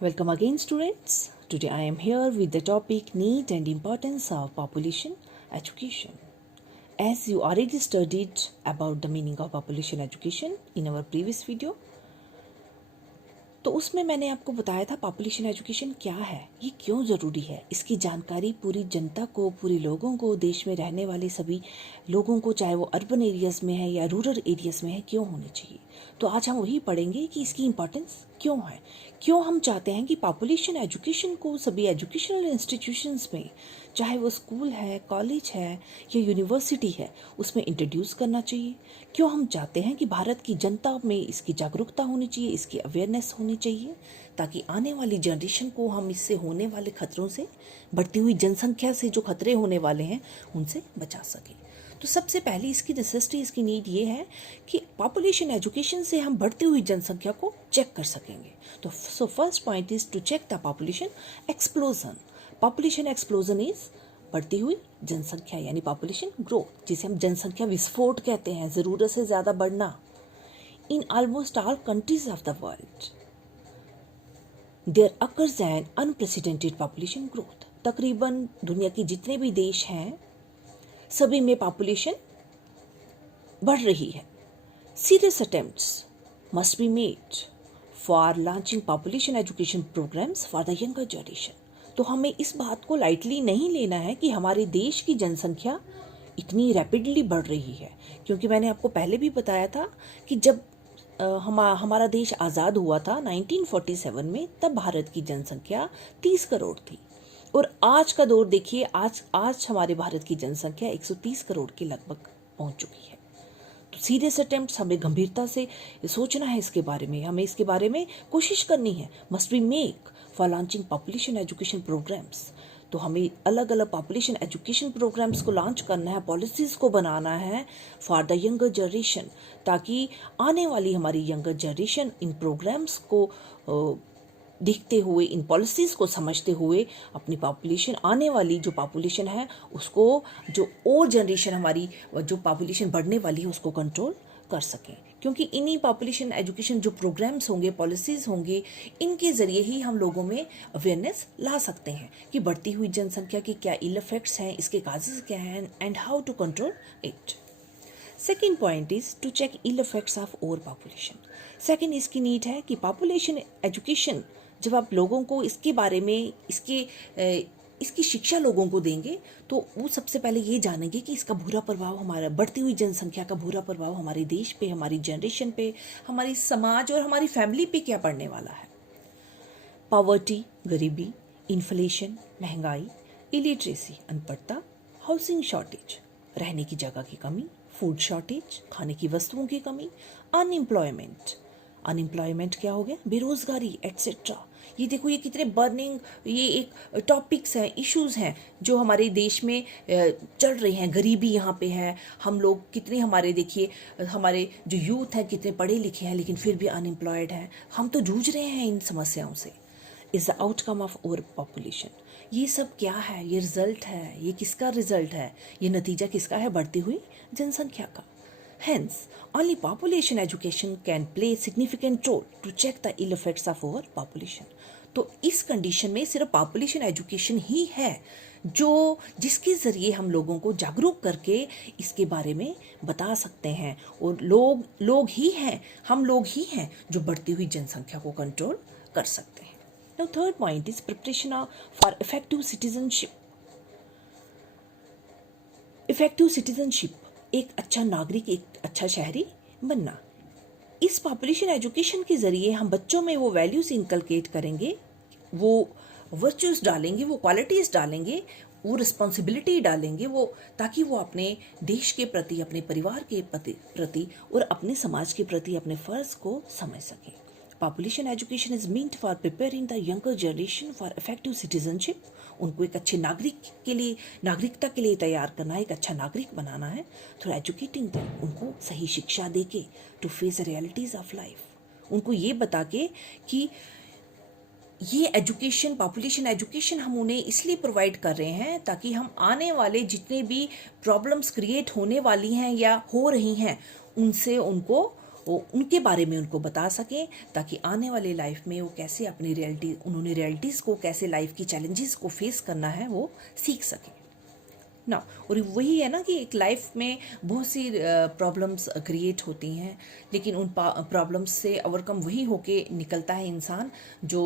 Welcome again, students. Today I am here with the topic Need and Importance of Population Education. As you already studied about the meaning of population education in our previous video, तो उसमें मैंने आपको बताया था population education क्या है, ये क्यों ज़रूरी है, इसकी जानकारी पूरी जनता को, पूरे लोगों को, देश में रहने वाले सभी लोगों को, चाहे वो अर्बन एरियाज़ में है या रूरल एरियाज़ में है, क्यों होनी चाहिए। तो आज हम वही पढ़ेंगे कि इसकी इम्पोर्टेंस क्यों है, क्यों हम चाहते हैं कि पॉपुलेशन एजुकेशन को सभी एजुकेशनल इंस्टीट्यूशंस में, चाहे वो स्कूल है, कॉलेज है या यूनिवर्सिटी है, उसमें इंट्रोड्यूस करना चाहिए। क्यों हम चाहते हैं कि भारत की जनता में इसकी जागरूकता होनी चाहिए, इसकी अवेयरनेस होनी चाहिए, ताकि आने वाली जनरेशन को हम इससे होने वाले खतरों से, बढ़ती हुई जनसंख्या से जो खतरे होने वाले हैं उनसे बचा सकें। तो सबसे पहले इसकी नेसेसिटी, इसकी नीड ये है कि पॉपुलेशन एजुकेशन से हम बढ़ती हुई जनसंख्या को चेक कर सकेंगे। तो first point is to check the population explosion. Population explosion is बढ़ती हुई जनसंख्या यानी पॉपुलेशन ग्रोथ, जिसे हम जनसंख्या विस्फोट कहते हैं, ज़रूरत से ज़्यादा बढ़ना। In almost all countries of the world there occurs an unprecedented population growth. तकरीबन दुनिया के जितने भी देश हैं सभी में पॉपुलेशन बढ़ रही है। Serious attempts must be made for launching population education programmes for the younger generation. तो हमें इस बात को लाइटली नहीं लेना है कि हमारे देश की जनसंख्या इतनी रैपिडली बढ़ रही है, क्योंकि मैंने आपको पहले भी बताया था कि जब हमारा देश आज़ाद हुआ था 1947 में, तब भारत की जनसंख्या 30 करोड़ थी। और आज का दौर देखिए, आज हमारे भारत की जनसंख्या 130 करोड़ के लगभग पहुंच चुकी है। तो सीरियस अटेम्प्ट्स, हमें गंभीरता से सोचना है इसके बारे में, हमें इसके बारे में कोशिश करनी है। Must be make for launching population education programmes. तो हमें अलग अलग पॉपुलेशन एजुकेशन प्रोग्राम्स को लॉन्च करना है, पॉलिसीज़ को बनाना है फॉर द यंगर जनरेशन, ताकि आने वाली हमारी यंगर जनरेशन इन प्रोग्राम्स को देखते हुए, इन पॉलिसीज़ को समझते हुए अपनी पॉपुलेशन, आने वाली जो पॉपुलेशन है उसको, जो और जनरेशन हमारी जो पॉपुलेशन बढ़ने वाली है उसको कंट्रोल कर सकें। क्योंकि इन्हीं पॉपुलेशन एजुकेशन जो प्रोग्राम्स होंगे, पॉलिसीज़ होंगे, इनके ज़रिए ही हम लोगों में अवेयरनेस ला सकते हैं कि बढ़ती हुई जनसंख्या के क्या इल इफेक्ट्स हैं, इसके काजेज़ क्या हैं and how to control it. Second point is to check ill effects of over population. Second इसकी नीड है कि पॉपुलेशन एजुकेशन जब आप लोगों को इसके बारे में, इसकी शिक्षा लोगों को देंगे, तो वो सबसे पहले ये जानेंगे कि इसका बुरा प्रभाव, हमारा बढ़ती हुई जनसंख्या का बुरा प्रभाव हमारे देश पे, हमारी जनरेशन पे, हमारी समाज और हमारी फैमिली पे क्या पड़ने वाला है। पॉवर्टी, गरीबी, इन्फ्लेशन, महंगाई, इलिटरेसी, अनपढ़ता, हाउसिंग शॉर्टेज, रहने की जगह की कमी, फूड शॉर्टेज, खाने की वस्तुओं की कमी, अनएम्प्लॉयमेंट। अनएम्प्लॉयमेंट क्या हो गया, बेरोजगारी एट्सेट्रा। ये देखो, ये कितने बर्निंग, ये एक टॉपिक्स हैं, इश्यूज हैं जो हमारे देश में चल रहे हैं। गरीबी यहाँ पे है, हम लोग कितने, हमारे देखिए, हमारे जो यूथ हैं कितने पढ़े लिखे हैं लेकिन फिर भी अनएम्प्लॉयड हैं। हम तो जूझ रहे हैं इन समस्याओं से। Is the outcome of over population. ये सब क्या है, ये रिजल्ट है, ये किसका रिजल्ट है, ये नतीजा किसका है, बढ़ती हुई जनसंख्या का। Hence, only population education can play significant role to check the ill effects of over population. तो इस कंडीशन में सिर्फ पॉपुलेशन एजुकेशन ही है जो, जिसके ज़रिए हम लोगों को जागरूक करके इसके बारे में बता सकते हैं। और लोग ही हैं, हम लोग ही हैं जो बढ़ती हुई जनसंख्या को कंट्रोल कर सकते हैं। Now third point is preparation for effective citizenship. Effective citizenship, एक अच्छा नागरिक, एक अच्छा शहरी बनना। इस पॉपुलेशन एजुकेशन के ज़रिए हम बच्चों में वो वैल्यूज़ इंकलकेट करेंगे, वो वर्चूज़ डालेंगे, वो क्वालिटीज़ डालेंगे, वो रिस्पॉन्सिबिलिटी डालेंगे, वो ताकि वो अपने देश के प्रति, अपने परिवार के प्रति और अपने समाज के प्रति अपने फ़र्ज़ को समझ सकें। Population education is meant for preparing the younger generation for effective citizenship. उनको एक अच्छे नागरिक के लिए, नागरिकता के लिए तैयार करना है, एक अच्छा नागरिक बनाना है थ्रू एजुकेटिंग देम, उनको सही शिक्षा दे के, to face realities of life. उनको ये बता के कि ये एजुकेशन, पॉपुलेशन एजुकेशन हम उन्हें इसलिए प्रोवाइड कर रहे हैं ताकि हम आने वाले जितने भी प्रॉब्लम्स क्रिएट होने वाली हैं या हो रही हैं उनसे उनको वो उनके बारे में उनको बता सकें, ताकि आने वाले लाइफ में वो कैसे अपनी उन्होंने रियलिटीज़ को, कैसे लाइफ की चैलेंजेस को फेस करना है, वो सीख सकें ना। और वही है ना कि एक लाइफ में बहुत सी प्रॉब्लम्स क्रिएट होती हैं, लेकिन उन प्रॉब्लम्स से ओवरकम वही होके निकलता है इंसान जो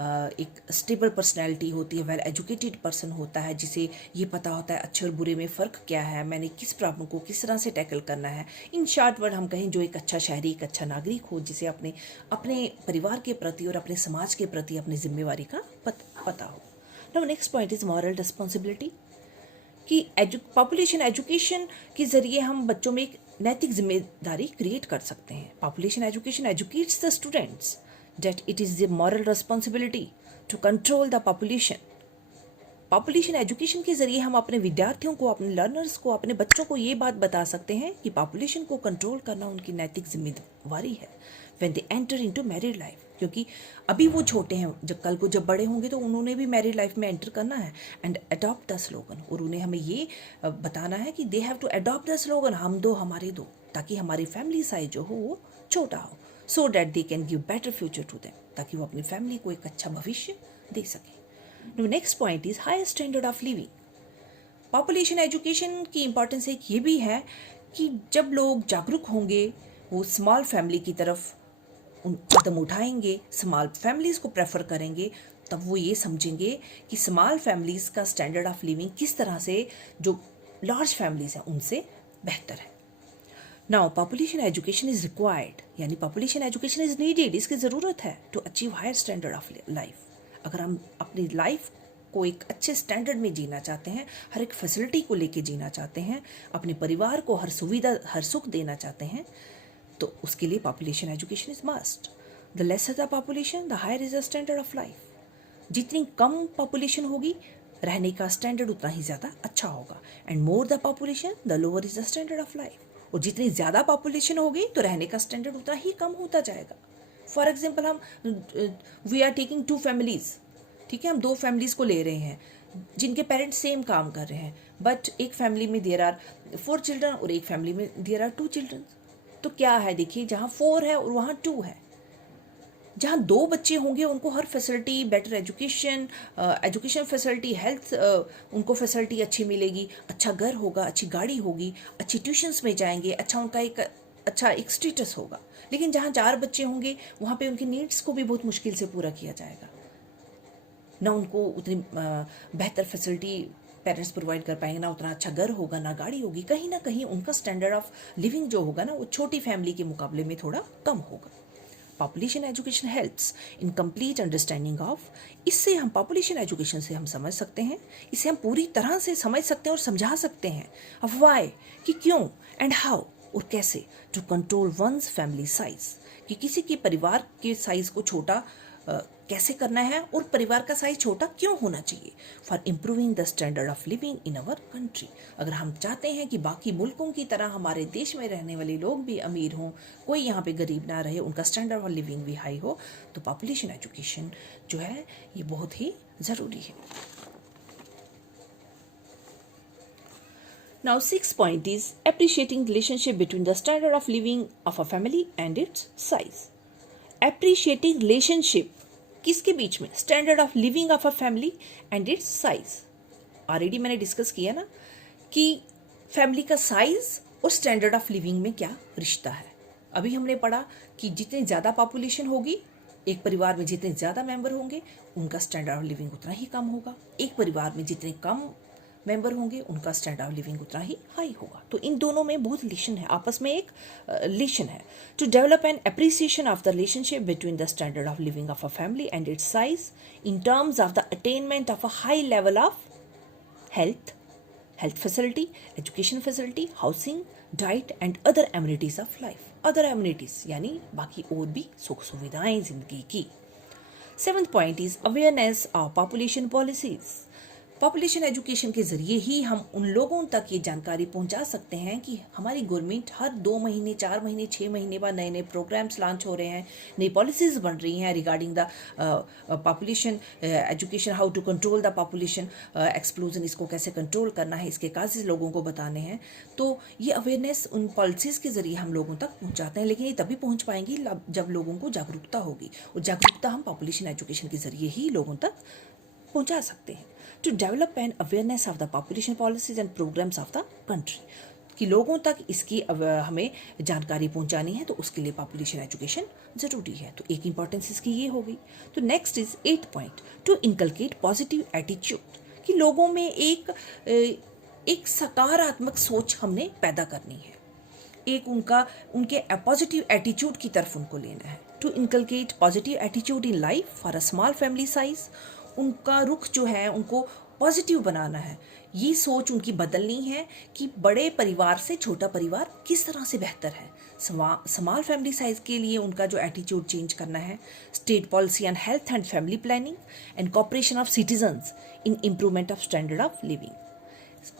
एक स्टेबल पर्सनैलिटी होती है, वेल एजुकेटेड पर्सन होता है, जिसे ये पता होता है अच्छे और बुरे में फ़र्क क्या है, मैंने किस प्रॉब्लम को किस तरह से टैकल करना है। इन शॉर्ट वर्ड हम कहें, जो एक अच्छा शहरी, एक अच्छा नागरिक हो, जिसे अपने परिवार के प्रति और अपने समाज के प्रति अपनी जिम्मेवारी का पता हो। Now next point is moral responsibility, कि पॉपुलेशन एजुकेशन के ज़रिए हम बच्चों में एक नैतिक जिम्मेदारी क्रिएट कर सकते हैं। Population education educates the students that it is their moral responsibility to control the population. Population education के ज़रिए हम अपने विद्यार्थियों को, अपने लर्नर्स को, अपने बच्चों को ये बात बता सकते हैं कि पॉपुलेशन को कंट्रोल करना उनकी नैतिक जिम्मेदारी है when they enter into married life. क्योंकि अभी वो छोटे हैं, जब बड़े होंगे तो उन्होंने भी मैरिड लाइफ में एंटर करना है। एंड अडॉप्ट द स्लोगन, और उन्हें हमें ये बताना है कि they have to adopt the slogan, हम दो हमारे दो, ताकि हमारी फैमिली साइज जो हो वो छोटा हो, so that they can give better future to them, ताकि वो अपनी फैमिली को एक अच्छा भविष्य दे सके। Next point is higher standard of living. Population education की इंपॉर्टेंस एक ये भी है कि जब लोग जागरूक होंगे, वो स्मॉल फैमिली की तरफ कदम उठाएंगे, स्मॉल फैमिलीज़ को प्रेफर करेंगे, तब वो ये समझेंगे कि स्मॉल फैमिलीज़ का स्टैंडर्ड ऑफ लिविंग किस तरह से जो लार्ज फैमिलीज़ हैं उनसे बेहतर है। Now population education is required, यानी पॉपुलेशन एजुकेशन इज़ नीडेड, इसकी ज़रूरत है to achieve higher standard of life. अगर हम अपनी लाइफ को एक अच्छे स्टैंडर्ड में जीना चाहते हैं, हर एक फैसिलिटी को लेके जीना चाहते हैं, अपने परिवार को हर सुविधा, हर सुख देना चाहते हैं, तो उसके लिए population education is must. The lesser the population the higher is the standard of life. जितनी कम पॉपुलेशन होगी, रहने का स्टैंडर्ड उतना ही ज़्यादा अच्छा होगा। And more the population the lower is the standard of life. और जितनी ज़्यादा पॉपुलेशन होगी तो रहने का स्टैंडर्ड उतना ही कम होता जाएगा। फॉर एग्जाम्पल, हम वी आर टेकिंग 2 फैमिलीज़, ठीक है, हम 2 फैमिलीज़ को ले रहे हैं जिनके पेरेंट्स सेम काम कर रहे हैं, बट एक फैमिली में देयर आर 4 चिल्ड्रन और एक फैमिली में देयर आर 2 चिल्ड्रन। तो क्या है, देखिए, जहाँ 4 है और वहाँ 2 है, जहाँ 2 बच्चे होंगे उनको हर facility, better education facility, health, उनको फैसिलिटी अच्छी मिलेगी, अच्छा घर होगा, अच्छी गाड़ी होगी, अच्छी ट्यूशन्स में जाएंगे, अच्छा उनका एक स्टेटस होगा। लेकिन जहाँ 4 बच्चे होंगे वहाँ पे उनकी नीड्स को भी बहुत मुश्किल से पूरा किया जाएगा, ना उनको उतनी बेहतर फैसिलिटी पेरेंट्स प्रोवाइड कर पाएंगे, ना उतना अच्छा घर होगा, ना गाड़ी होगी। कहीं ना कहीं उनका स्टैंडर्ड ऑफ लिविंग जो होगा ना, वो छोटी फैमिली के मुकाबले में थोड़ा कम होगा। Population education helps in complete understanding of, इससे हम पॉपुलेशन एजुकेशन से हम समझ सकते हैं, इसे हम पूरी तरह से समझ सकते हैं और समझा सकते हैं ऑफ वाई, कि क्यों, एंड हाउ, और कैसे, to control one's family size, कि किसी के परिवार के साइज को छोटा कैसे करना है और परिवार का साइज छोटा क्यों होना चाहिए, for improving the standard of living in our country. अगर हम चाहते हैं कि बाकी मुल्कों की तरह हमारे देश में रहने वाले लोग भी अमीर हों, कोई यहाँ पे गरीब ना रहे, उनका स्टैंडर्ड ऑफ लिविंग भी हाई हो, तो पॉपुलेशन एजुकेशन जो है ये बहुत ही ज़रूरी है। Now 6th point is appreciating relationship between the standard of living of a family and its size. Appreciating relationship किसके बीच में, standard of living of a family and its size. Already मैंने discuss किया ना कि फैमिली का size और standard of living में क्या रिश्ता है। अभी हमने पढ़ा कि जितनी ज़्यादा पॉपुलेशन होगी, एक परिवार में जितने ज़्यादा मेंबर होंगे उनका स्टैंडर्ड ऑफ लिविंग उतना ही कम होगा, एक परिवार में जितने कम मेंबर होंगे उनका स्टैंडर्ड ऑफ लिविंग उतना ही हाई होगा। तो इन दोनों में बहुत रिलेशन है, आपस में एक रिलेशन है। To develop an appreciation of the relationship between the standard of living of a family and its size in terms of the attainment of a high level of health facility, education facility, housing, diet and other amenities of life. Other amenities यानी बाकी और भी सुख सुविधाएं जिंदगी की। 7th point is awareness of population policies. Population education के ज़रिए ही हम उन लोगों तक ये जानकारी पहुंचा सकते हैं कि हमारी गवर्नमेंट हर 2 महीने, 4 महीने, 6 महीने बाद नए नए प्रोग्राम्स लॉन्च हो रहे हैं, नई पॉलिसीज़ बन रही हैं regarding the population education, how to control the population explosion, इसको कैसे कंट्रोल करना है, इसके काजेज़ लोगों को बताने हैं। तो ये अवेयरनेस उन पॉलिसीज़ के ज़रिए हम लोगों तक पहुँचाते हैं, लेकिन ये तभी पहुँच पाएंगी जब लोगों को जागरूकता होगी, और जागरूकता हम पॉपुलेशन एजुकेशन के ज़रिए ही लोगों तक पहुँचा सकते हैं। To develop an awareness of the population policies and programmes of the country, कि लोगों तक इसकी हमें जानकारी पहुंचानी है, तो उसके लिए पॉपुलेशन एजुकेशन ज़रूरी है। तो एक इंपॉर्टेंस इसकी ये होगी। तो next is 8th point, to inculcate positive attitude, कि लोगों में एक सकारात्मक सोच हमने पैदा करनी है, एक उनके पॉजिटिव एटीट्यूड की तरफ उनको लेना है। To inculcate positive attitude in life for a small family size, उनका रुख जो है उनको पॉजिटिव बनाना है, ये सोच उनकी बदलनी है कि बड़े परिवार से छोटा परिवार किस तरह से बेहतर है। स्मॉल फैमिली साइज के लिए उनका जो एटीट्यूड चेंज करना है। State policy on health and family planning and cooperation of citizens in improvement of standard of living,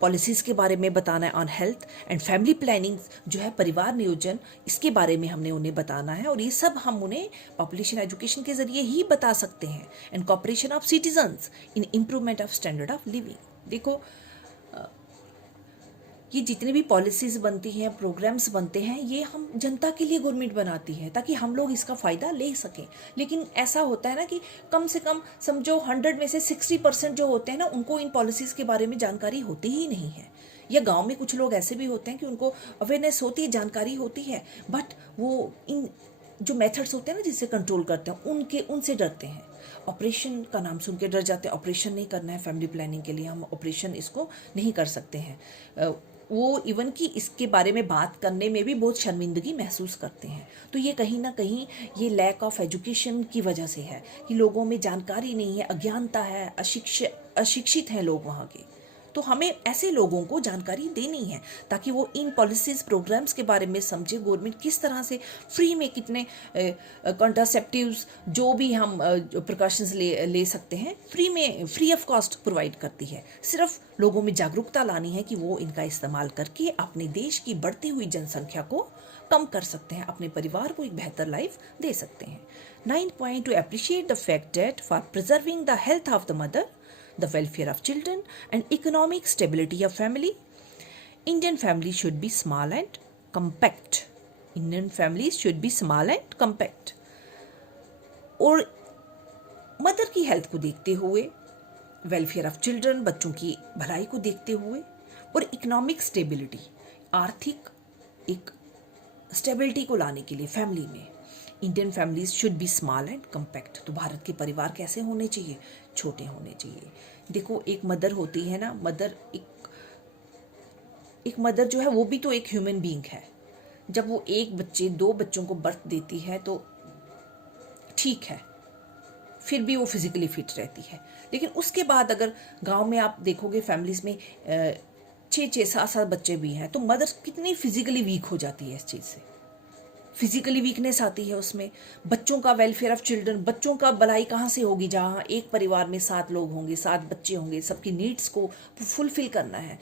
policies के बारे में बताना है। On health and family planning जो है परिवार नियोजन, इसके बारे में हमने उन्हें बताना है, और ये सब हम उन्हें पॉपुलेशन एजुकेशन के जरिए ही बता सकते हैं। And cooperation of citizens in improvement of standard of living. देखो, ये जितने भी पॉलिसीज़ बनती हैं, प्रोग्राम्स बनते हैं, ये हम जनता के लिए गवर्नमेंट बनाती है ताकि हम लोग इसका फ़ायदा ले सकें। लेकिन ऐसा होता है ना कि कम से कम समझो 100 में से 60% जो होते हैं ना, उनको इन पॉलिसीज़ के बारे में जानकारी होती ही नहीं है। या गांव में कुछ लोग ऐसे भी होते हैं कि उनको अवेयरनेस होती है, जानकारी होती है, बट वो इन जो मेथड्स होते हैं ना जिससे कंट्रोल करते हैं, उनसे डरते हैं। ऑपरेशन का नाम सुन के डर जाते हैं, ऑपरेशन नहीं करना है फैमिली प्लानिंग के लिए, हम ऑपरेशन इसको नहीं कर सकते हैं। वो इवन कि इसके बारे में बात करने में भी बहुत शर्मिंदगी महसूस करते हैं। तो ये कहीं ना कहीं ये लैक ऑफ एजुकेशन की वजह से है कि लोगों में जानकारी नहीं है, अज्ञानता है, अशिक्षित हैं लोग वहाँ के। तो हमें ऐसे लोगों को जानकारी देनी है ताकि वो इन पॉलिसीज़ प्रोग्राम्स के बारे में समझे। गवर्नमेंट किस तरह से फ्री में कितने कॉन्ट्रासेप्टिव्स जो भी हम प्रिकॉशंस ले सकते हैं, फ्री ऑफ कॉस्ट प्रोवाइड करती है। सिर्फ लोगों में जागरूकता लानी है कि वो इनका इस्तेमाल करके अपने देश की बढ़ती हुई जनसंख्या को कम कर सकते हैं, अपने परिवार को एक बेहतर लाइफ दे सकते हैं। 9th point, to appreciate the fact that for preserving the health of the mother, the welfare of children and economic stability of family, Indian families should be small and compact. Indian families should be small and compact. और mother की health को देखते हुए, welfare of children, बच्चों की भलाई को देखते हुए, और इकोनॉमिक स्टेबिलिटी, आर्थिक एक स्टेबिलिटी को लाने के लिए फैमिली में Indian families should be small and compact. तो भारत के परिवार कैसे होने चाहिए? छोटे होने चाहिए। देखो, एक मदर होती है ना, मदर एक मदर जो है वो भी तो एक ह्यूमन बीइंग है। जब वो एक बच्चे 2 बच्चों को बर्थ देती है तो ठीक है, फिर भी वो फिजिकली फिट रहती है। लेकिन उसके बाद अगर गांव में आप देखोगे फैमिलीज में 6-6, 7-7 बच्चे भी हैं, तो मदर कितनी फिजिकली वीक हो जाती है। इस चीज़ से फिजिकली वीकनेस आती है उसमें। बच्चों का वेलफेयर ऑफ चिल्ड्रन, बच्चों का भलाई कहाँ से होगी जहाँ एक परिवार में 7 लोग होंगे, 7 बच्चे होंगे, सबकी नीड्स को फुलफिल करना है,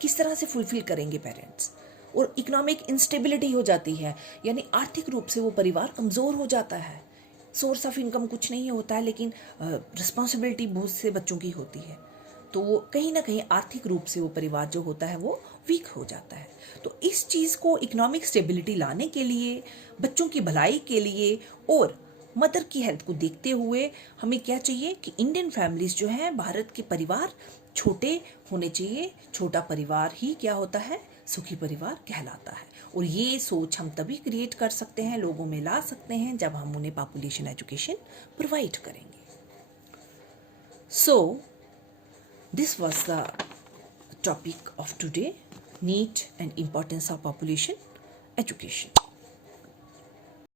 किस तरह से फुलफिल करेंगे पेरेंट्स? और इकोनॉमिक इंस्टेबिलिटी हो जाती है, यानी आर्थिक रूप से वो परिवार कमज़ोर हो जाता है। सोर्स ऑफ इनकम कुछ नहीं होता है, लेकिन रिस्पॉन्सिबिलिटी बहुत से बच्चों की होती है, तो वो कहीं ना कहीं आर्थिक रूप से वो परिवार जो होता है वो वीक हो जाता है। तो इस चीज़ को इकोनॉमिक स्टेबिलिटी लाने के लिए, बच्चों की भलाई के लिए और मदर की हेल्थ को देखते हुए हमें क्या चाहिए कि इंडियन फैमिलीज जो हैं, भारत के परिवार छोटे होने चाहिए। छोटा परिवार ही क्या होता है? सुखी परिवार कहलाता है। और ये सोच हम तभी क्रिएट कर सकते हैं, लोगों में ला सकते हैं, जब हम उन्हें पॉपुलेशन एजुकेशन प्रोवाइड करेंगे। सो this was the topic of today, need and importance of population education.